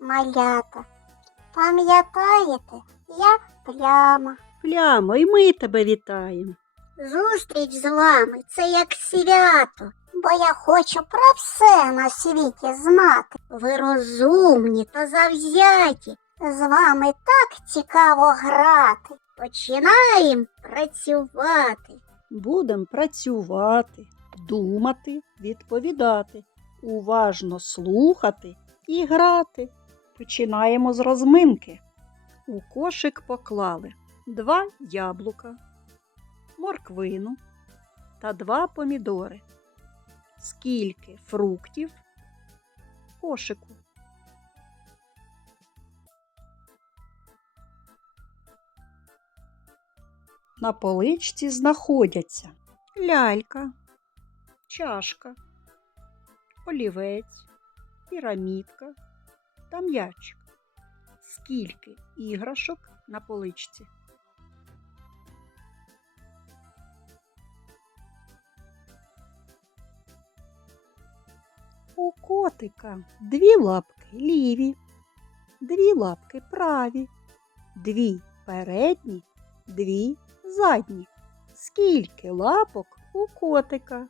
малята. Пам'ятаєте, я пляма. Плямо, і ми тебе вітаємо. Зустріч з вами це як свято, бо я хочу про все на світі знати. Ви розумні та завзяті. З вами так цікаво грати. Починаємо працювати. Будем працювати, думати, відповідати, уважно слухати і грати. Починаємо з розминки. У кошик поклали два яблука, морквину та два помідори. Скільки фруктів в кошику? На поличці знаходяться лялька, чашка, олівець, пірамідка та м'ячик. Скільки іграшок на поличці? У котика дві лапки ліві, дві лапки праві, дві передні, дві задні. Скільки лапок у котика?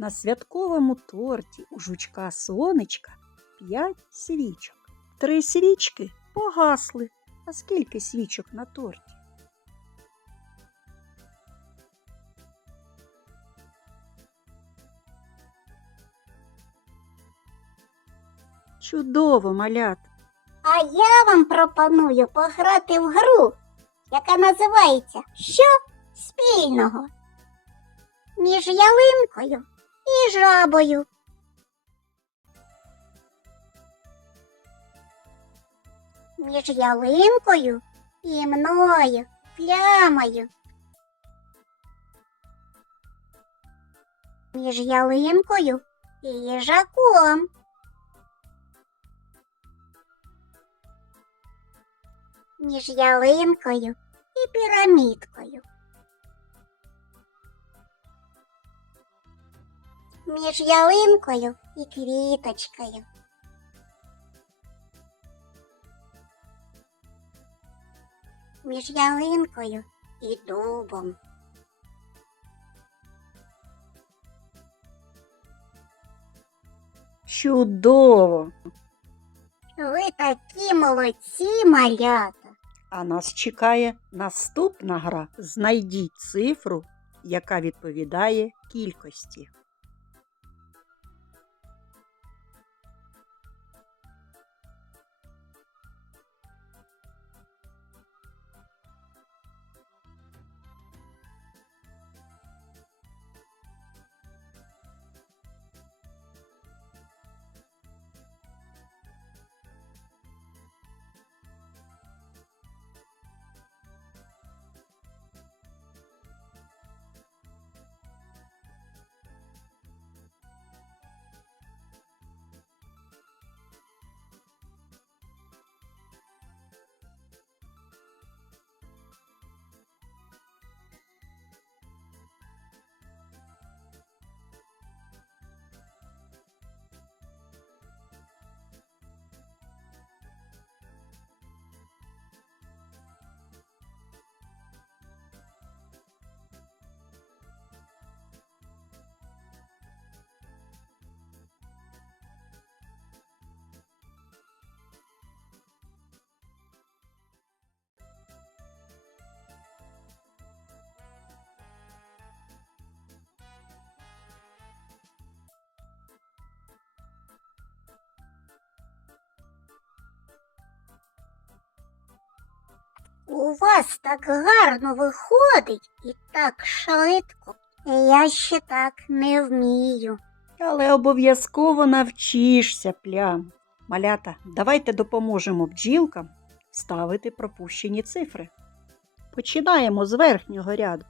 На святковому торті у жучка сонечка п'ять свічок. Три свічки погасли. А скільки свічок на торті? Чудово, малят! А я вам пропоную пограти в гру, яка називається Що спільного? Між ялинкою і жабою. Між ялинкою і мною, плямою. Між ялинкою і їжаком. між ялинкою і пірамідкою. Між ялинкою і квіточкою. Між ялинкою і дубом. Чудово! Ви такі молодці, малята. А нас чекає наступна гра. Знайдіть цифру, яка відповідає кількості. У вас так гарно виходить і так швидко. Я ще так не вмію. Але обов'язково навчишся плям. Малята, давайте допоможемо бджілкам ставити пропущені цифри. Починаємо з верхнього ряду.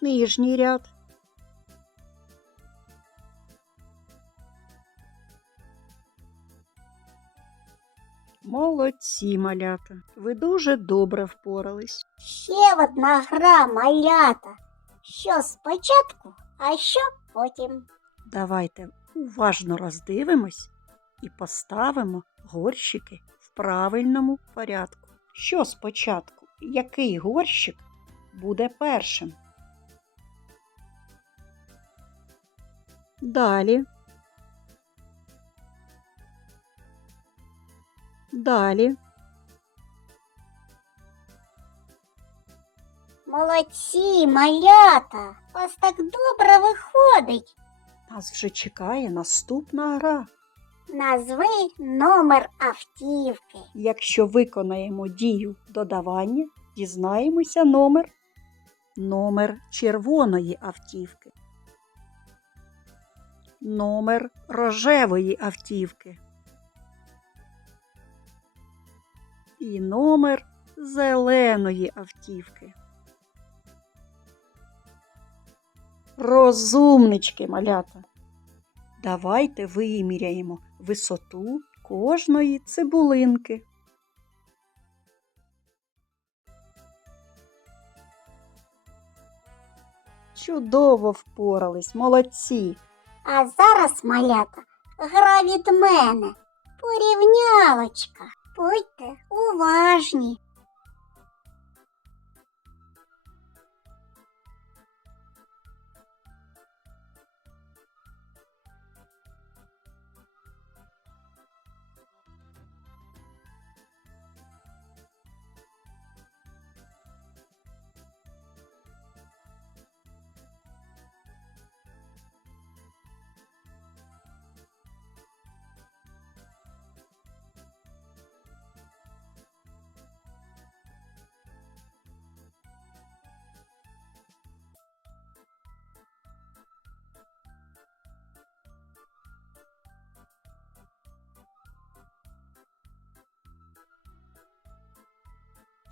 Нижній ряд. Молодці, малята. Ви дуже добре впорались. Ще одна гра малята. Що спочатку, а що потім. Давайте уважно роздивимось і поставимо горщики в правильному порядку. Що спочатку? Який горщик буде першим? Далі. Далі. Молодці, малята. У вас так добре виходить. Нас вже чекає наступна гра. Назви номер автівки. Якщо виконаємо дію додавання, дізнаємося номер. Номер червоної автівки. Номер рожевої автівки. І номер зеленої автівки. Розумнички, малята. Давайте виміряємо висоту кожної цибулинки. Чудово впорались, молодці. А зараз, малята, гра від мене. Порівнялочка. Будьте уважні.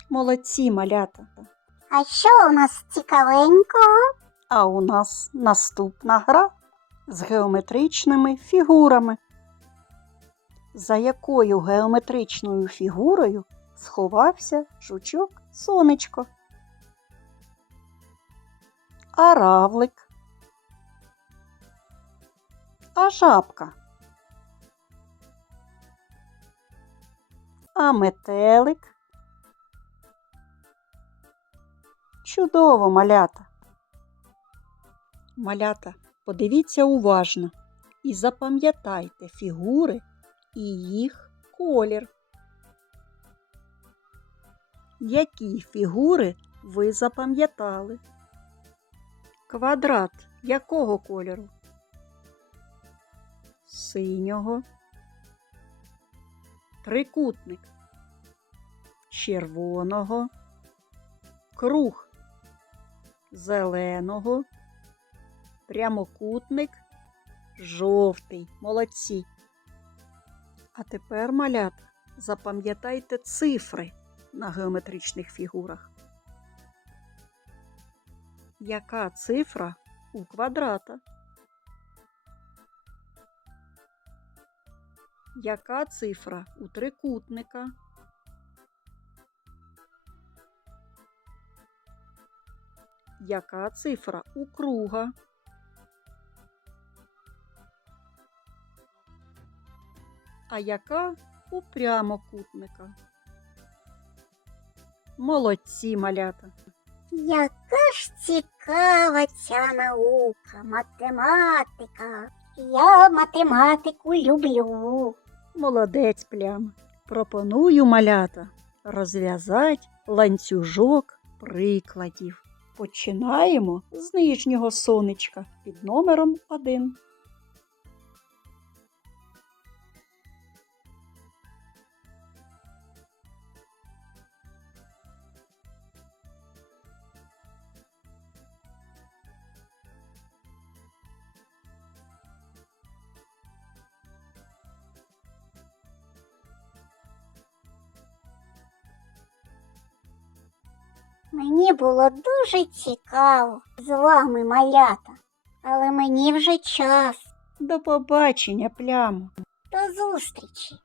Молодці, малята. А що у нас цікавенького? А у нас наступна гра з геометричними фігурами. За якою геометричною фігурою сховався жучок сонечко? А равлик? А жабка? А метелик? Чудово, малята! Малята, подивіться уважно і запам'ятайте фігури і їх колір. Які фігури ви запам'ятали? Квадрат якого кольору? Синього. Трикутник червоного. Круг зеленого прямокутник жовтий. Молодці. А тепер, малята, запам'ятайте цифри на геометричних фігурах. Яка цифра у квадрата? Яка цифра у трикутника? Яка цифра у круга? А яка у прямокутника? Молодці, малята. Яка ж цікава ця наука, математика. Я математику люблю. Молодець пляма. Пропоную малята розв'язати ланцюжок прикладів. Починаємо з нижнього сонечка під номером 1. Мені було дуже цікаво з вами, малята. Але мені вже час. До побачення, плямо. До зустрічі!